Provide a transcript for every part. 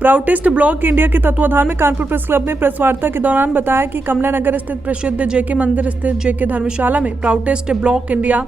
Proutist block India के तत्वाधान में कानपुर प्रेस क्लब ने प्रेस वार्ता के दौरान बताया कि कमला नगर स्थित प्रसिद्ध जेके मंदिर स्थित जेके धर्मशाला में प्राउटिस्ट ब्लॉक इंडिया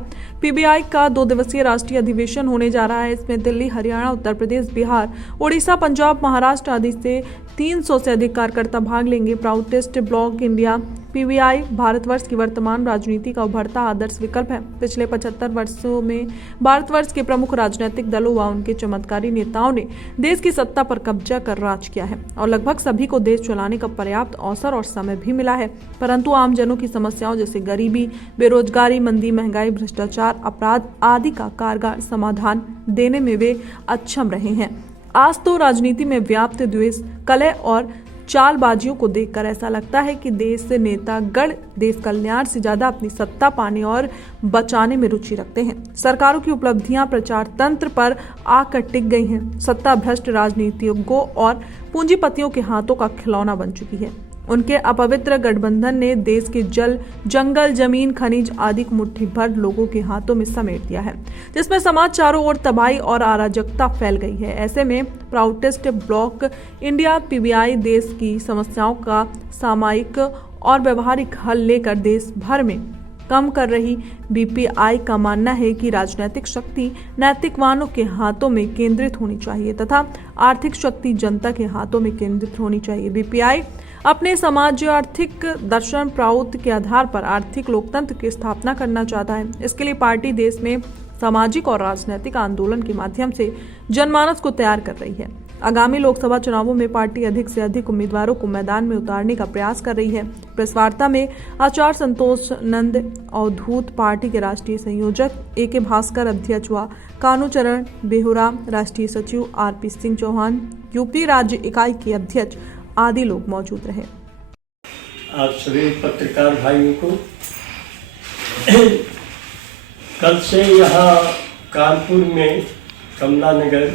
पीबीआई का 2 दिवसीय राष्ट्रीय अधिवेशन होने जा रहा है। इसमें दिल्ली, हरियाणा, उत्तर प्रदेश, बिहार, उड़ीसा, पंजाब, महाराष्ट्र आदि से 300 से अधिक कार्यकर्ता भाग लेंगे। Proutist block India PBI Bharatvarsh की वर्तमान राजनीति का उभरता आदर्श विकल्प है। पिछले 75 वर्षों में भारतवर्ष के प्रमुख राजनीतिक दलों व उनके चमत्कारी नेताओं ने देश की सत्ता पर कब्जा कर राज किया है और लगभग सभी को देश चलाने का पर्याप्त अवसर और समय भी मिला है, परंतु आम जनों की समस्याओं जैसे गरीबी, बेरोजगारी, मंदी, महंगाई, भ्रष्टाचार, अपराध आदि का कारगर समाधान देने में वे अक्षम रहे हैं। आज तो राजनीति में व्याप्त द्वेष, कलह और चालबाजियों को देखकर ऐसा लगता है कि देश से नेतागण देश कल्याण से ज्यादा अपनी सत्ता पाने और बचाने में रुचि रखते हैं। सरकारों की उपलब्धियां प्रचार तंत्र पर आकर टिक गई हैं। सत्ता भ्रष्ट राजनीतिज्ञों और पूंजीपतियों के हाथों का खिलौना बन चुकी है। उनके अपवित्र गठबंधन ने देश के जल, जंगल, जमीन, खनिज आदि मुट्ठी भर लोगों के हाथों में समेट दिया है, जिसमें समाज चारों ओर तबाही और अराजकता फैल गई है। ऐसे में प्राउटिस्ट ब्लॉक इंडिया पीबीआई देश की समस्याओं का सामयिक और व्यवहारिक हल लेकर देश भर में कम कर रही। बीपीआई का मानना है कि राजनीतिक शक्ति नैतिकवानों के हाथों में केंद्रित होनी चाहिए तथा आर्थिक शक्ति जनता के हाथों में केंद्रित होनी चाहिए। बीपीआई अपने समाज आर्थिक दर्शन प्राउत के आधार पर आर्थिक लोकतंत्र की स्थापना करना चाहता है। इसके लिए पार्टी देश में सामाजिक और राजनीतिक आंदोलन के माध्यम से जनमानस को तैयार कर रही है। आगामी लोकसभा चुनावों में पार्टी अधिक से अधिक उम्मीदवारों को मैदान में उतारने का प्रयास कर रही है। प्रेस वार्ता में आचार्य संतोष नंद अवधूत, पार्टी के राष्ट्रीय संयोजक AK भास्कर, अध्यक्ष व कानूचरण बेहुरा, राष्ट्रीय सचिव RP सिंह चौहान, यूपी राज्य इकाई के अध्यक्ष आदि लोग मौजूद रहे। आप सभी पत्रकार भाइयों को कल से यहाँ कानपुर में कमला नगर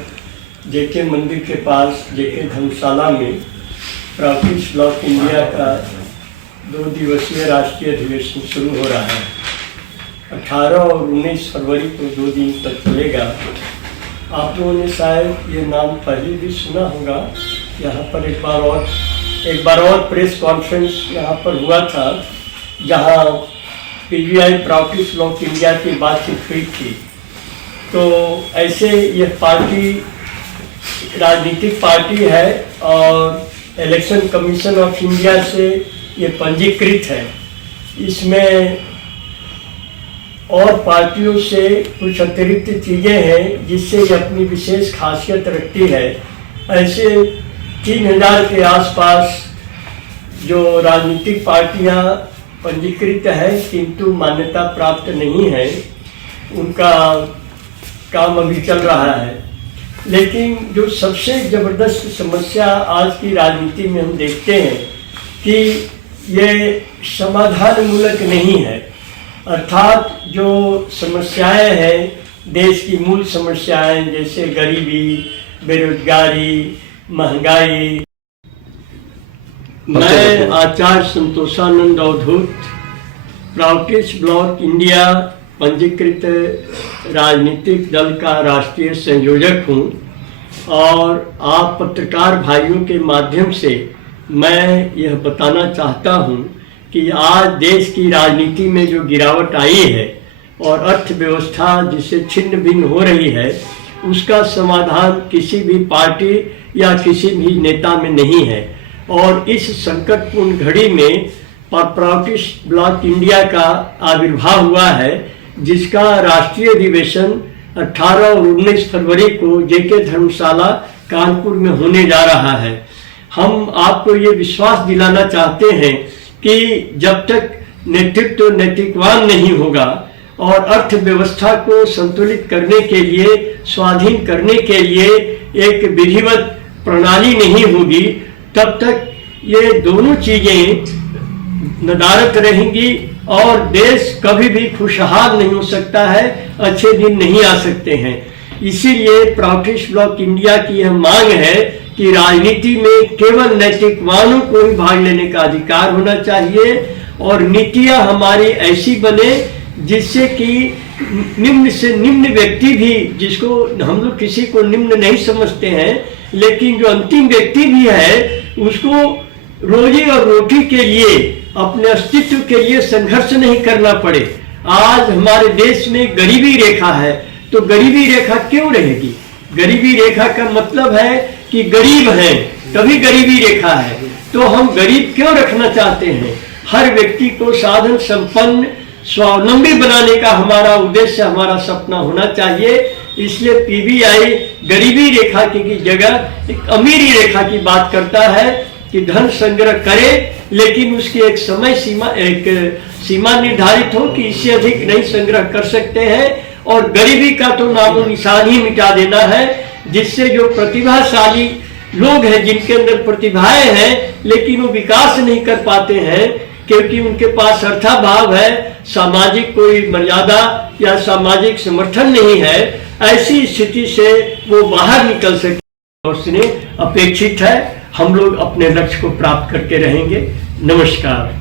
जेके मंदिर के पास जेके धर्मशाला में प्राउटिस्ट ब्लॉक इंडिया का 2 दिवसीय राष्ट्रीय अधिवेशन शुरू हो रहा है। 18 और 19 फरवरी को 2 दिन तक चलेगा। आप लोगों ने शायद ये नाम पहले भी सुना होगा। यहाँ पर एक बार और प्रेस कॉन्फ्रेंस यहाँ पर हुआ था, जहाँ पीबीआई प्राउटिस्ट ब्लॉक इंडिया की बातचीत हुई थी। तो ऐसे यह पार्टी राजनीतिक पार्टी है और इलेक्शन कमीशन ऑफ इंडिया से ये पंजीकृत है। इसमें और पार्टियों से कुछ अतिरिक्त चीज़ें हैं जिससे ये अपनी विशेष खासियत रखती है। ऐसे 3000 के आसपास जो राजनीतिक पार्टियां पंजीकृत है किंतु मान्यता प्राप्त नहीं है, उनका काम अभी चल रहा है। लेकिन जो सबसे ज़बरदस्त समस्या आज की राजनीति में हम देखते हैं कि ये समाधान मूलक नहीं है। अर्थात जो समस्याएं हैं, देश की मूल समस्याएं जैसे गरीबी, बेरोजगारी, महंगाई। मैं आचार्य संतोषानंद अवधूत प्राउटिस्ट ब्लॉक इंडिया पंजीकृत राजनीतिक दल का राष्ट्रीय संयोजक हूं और आप पत्रकार भाइयों के माध्यम से मैं यह बताना चाहता हूं कि आज देश की राजनीति में जो गिरावट आई है और अर्थव्यवस्था जिससे छिन्न भिन्न हो रही है, उसका समाधान किसी भी पार्टी या किसी भी नेता में नहीं है। और इस संकटपूर्ण घड़ी में प्राउटिस्ट ब्लॉक इंडिया का आविर्भाव हुआ है, जिसका राष्ट्रीय अधिवेशन 18 और 19 फरवरी को जेके धर्मशाला कानपुर में होने जा रहा है। हम आपको ये विश्वास दिलाना चाहते हैं कि जब तक नेतृत्व नैतिकवान नहीं होगा और अर्थव्यवस्था को संतुलित करने के लिए, स्वाधीन करने के लिए एक विधिवत प्रणाली नहीं होगी, तब तक ये दोनों चीजें नदारद रहेंगी और देश कभी भी खुशहाल नहीं हो सकता है, अच्छे दिन नहीं आ सकते हैं। इसीलिए प्राउटिस्ट ब्लॉक इंडिया की यह मांग है कि राजनीति में केवल नैतिकवानों को ही भाग लेने का अधिकार होना चाहिए और नीतियां हमारी ऐसी बने जिससे कि निम्न से निम्न व्यक्ति भी, जिसको हम लोग किसी को निम्न नहीं समझते हैं, लेकिन जो अंतिम व्यक्ति भी है उसको रोजी और रोटी के लिए, अपने अस्तित्व के लिए संघर्ष नहीं करना पड़े। आज हमारे देश में गरीबी रेखा है, तो गरीबी रेखा क्यों रहेगी? गरीबी रेखा का मतलब है कि गरीब हैं तभी गरीबी रेखा है। तो हम गरीब क्यों रखना चाहते हैं? हर व्यक्ति को साधन संपन्न स्वावलंबी बनाने का हमारा उद्देश्य, हमारा सपना होना चाहिए। इसलिए पीबीआई गरीबी रेखा की जगह एक अमीरी रेखा की बात करता है कि धन संग्रह करे, लेकिन उसकी एक समय सीमा, एक सीमा निर्धारित हो कि इससे अधिक नहीं संग्रह कर सकते हैं। और गरीबी का तो नामो निशान ही मिटा देना है, जिससे जो प्रतिभाशाली लोग हैं, जिनके अंदर प्रतिभाएं हैं लेकिन वो विकास नहीं कर पाते हैं क्योंकि उनके पास अर्थाभाव है, सामाजिक कोई मर्यादा या सामाजिक समर्थन नहीं है, ऐसी स्थिति से वो बाहर निकल सके उसने अपेक्षित है। हम लोग अपने लक्ष्य को प्राप्त करके रहेंगे। नमस्कार।